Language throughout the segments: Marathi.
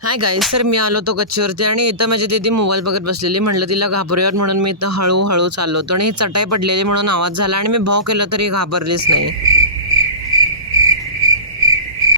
हाय गाईस, तर मी आलो तो गच्चीवरती आणि इथं माझी दीदी मोबाईल बघत बसलेली. म्हणलं तिला घाबरूयात म्हणून मी इथं हळूहळू चाललो होतो आणि ही चटाई पडलेली म्हणून आवाज झाला आणि मी भाव केलं तरी घाबरलीच नाही.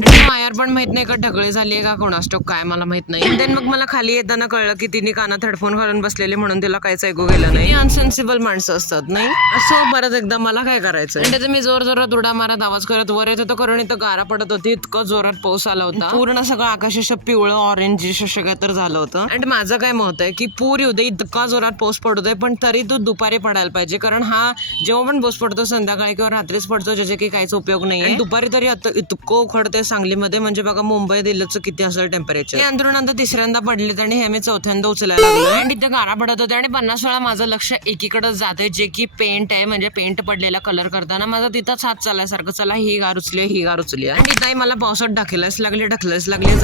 आणि वायर पण माहित नाही का ढगळी झाली आहे का कोणास ठाऊक, काय मला माहित नाही. देन मग मला खाली येताना कळलं की तिने कानात हेडफोन घालून बसलेले म्हणून तिला काहीच ऐकू गेलं नाही. अनसेन्सिबल माणसं असतात नाही असं. परत एकदा मला काय करायचं, आणि त्याचं मी जोर जोरात उड्या मारत आवाज करत वर येत होतो कारण इथं गारा पडत होती. इतकं जोरात पाऊस आला होता, पूर्ण सगळं आकाश असं पिवळं ऑरेंज असं काय तर झालं होतं. आणि माझं काय मत आहे की पूर येऊ दे, इतका जोरात पाऊस पडू दे, पण तरी तो दुपारी पडायला पाहिजे. कारण हा जेव्हा पण पाऊस पडतो संध्याकाळी किंवा रात्रीच पडतो, ज्याचे की काहीच उपयोग नाही. दुपारी तरी आता इतकं उखडते सांगलीमध्ये, म्हणजे बघा मुंबई दिल्लीचं किती असेल टेम्परेचर. हे अंदरूनंतर तिसऱ्यांदा पडलेत आणि हे मी चौथ्यांदा उचलायला लागलो. आणि तिथे गारा पडत होते आणि 50 वेळा माझं लक्ष एकीकडे जाते, जे की पेंट आहे, म्हणजे पेंट पडलेला कलर करताना माझा तिथंच हात चालायसारखं, चला ही गार उचली ही गार उचली. आणि तिथंही मला पावसात ढकलायच लागले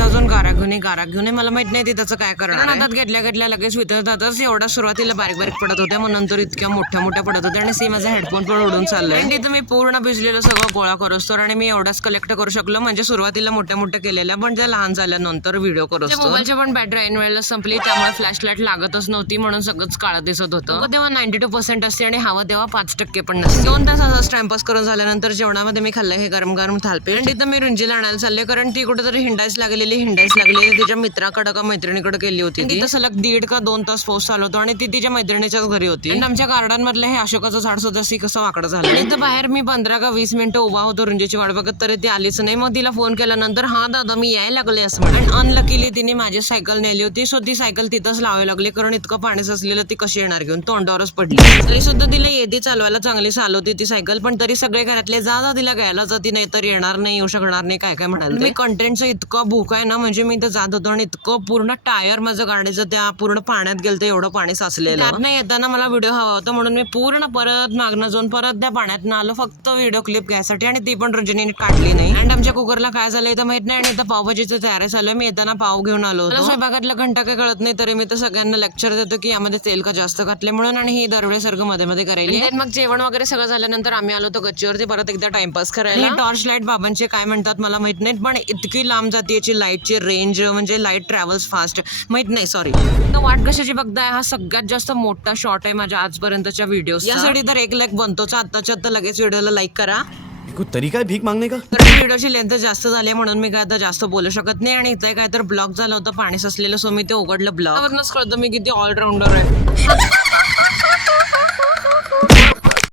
अजून गारा घेऊन मला माहित नाही तिथं काय करणार. हातात घेतल्या लगेच वितळतातच. एवढा सुरुवातीला बारीक बारीक पडत होत्या, मग नंतर इतक्या मोठ्या पडत होत्या आणि सी माझा हेडफोन पण उडून चाललाय. आणि तिथं मी पूर्ण भिजलेलं सगळं गोळा करूस्तो आणि मी एवढाच कलेक्ट करू शकलो. म्हणजे सुरुवातीला मोठ्या केलेल्या, पण त्या लहान झाल्यानंतर व्हिडिओ करू. मोबाईलच्या पण बॅटरी ऐन वेळेला संपली, त्यामुळे फ्लॅश लाईट लागतच नव्हती म्हणून सगळंच काळं दिसत होतं. तेव्हा 92% असते आणि हवं तेव्हा 5% पण नसते. 2 तास असाच टाइमपास करून झाल्यानंतर जेवणामध्ये मी खाल्लं हे गरम गरम थालपे. आणि तिथं मी रुंजीला आणायला चालले कारण ती कुठेतरी हिंडायच लागलेली तिच्या मित्राकडे का मैत्रिणीकडे केली होती. तिथं सलग 1.5 का 2 तास पाऊस चालू होतो आणि ती तिच्या मैत्रिणीच्याच घरी होती. आणि आमच्या गार्डन मधलं हे अशोकाचं झाड सुद्धा कसं वाकडं झालं. आणि इथं बाहेर मी 15 का 20 मिनिटं उभा होतो रुंजीची वाट बघत, तरी ती आलीच नाही. मग तिला फोन केल्यानंतर हा दादा मी यायला लागले असं म्हणून. अनलकीली तिने माझी सायकल नेली होती, सो ती सायकल तिथंच लावायला लागली कारण इतकं पाणी साचलेलं, ती कशी येणार घेऊन, तोंडावरच पडली. तरी सुद्धा तिला येते चालवायला चांगली चालवती ती सायकल, पण तरी सगळे घरातले जा तिला घ्यायला जाती, नाही तर येणार नाही, येऊ शकणार नाही, काय म्हणाल. मी कंटेंटचं इतकं भूक आहे ना, म्हणजे मी इथं जात होतो आणि इतकं पूर्ण टायर माझं गाडीचं त्या पूर्ण पाण्यात गेलं, एवढं पाणी साचलेलं. त्यातनं येताना मला व्हिडिओ हवा होता म्हणून मी पूर्ण परत मागणं जाऊन परत त्या पाण्यात आलो फक्त व्हिडिओ क्लिप घ्यायसाठी, आणि ती पण रंजनीने काढली नाही. आणि आमच्या कुकरला काय झालं इथं माहित नाही. आणि इथं पावभाजीचं तयारी चालू आहे. मी येताना पाव घेऊन आलो होतो. स्वयंपाकातला घंटा काय कळत नाही, तरी मी तर सगळ्यांना लेक्चर देतो की यामध्ये तेल का जास्त घातले म्हणून, आणि ही दरवेळेसारखं मध्ये करायली. मग जेवण वगैरे सगळं झाल्यानंतर आम्ही आलो तो गच्चीवरती परत एकदा टाइमपास करायला. टॉर्च लाईट बाबांचे काय म्हणतात मला माहित नाही, पण इतकी लांब जाते याची लाईटची रेंज, म्हणजे लाईट ट्रॅव्हल्स फास्ट, माहित नाही सॉरी. वाट कशाची बघताय, हा सगळ्यात जास्त मोठा शॉट आहे माझ्या आजपर्यंतच्या व्हिडिओ. यासाठी तर 1 लाईक बनतोच. आत्ताच्या आत्ता लगेच व्हिडिओला लाईक करा. कोई तरीका है भीक मांगने का? तर व्हिडिओची लेंथ जास्त झाली म्हणून मी काय आता जास्त बोलू शकत नाही. आणि इथे काय तर ब्लॉक झालं होतं पाणी साचलेलं, सो मी ते उघडलं. ब्लॉक वरनच कळतं मी किती ऑलराऊंडर आहे.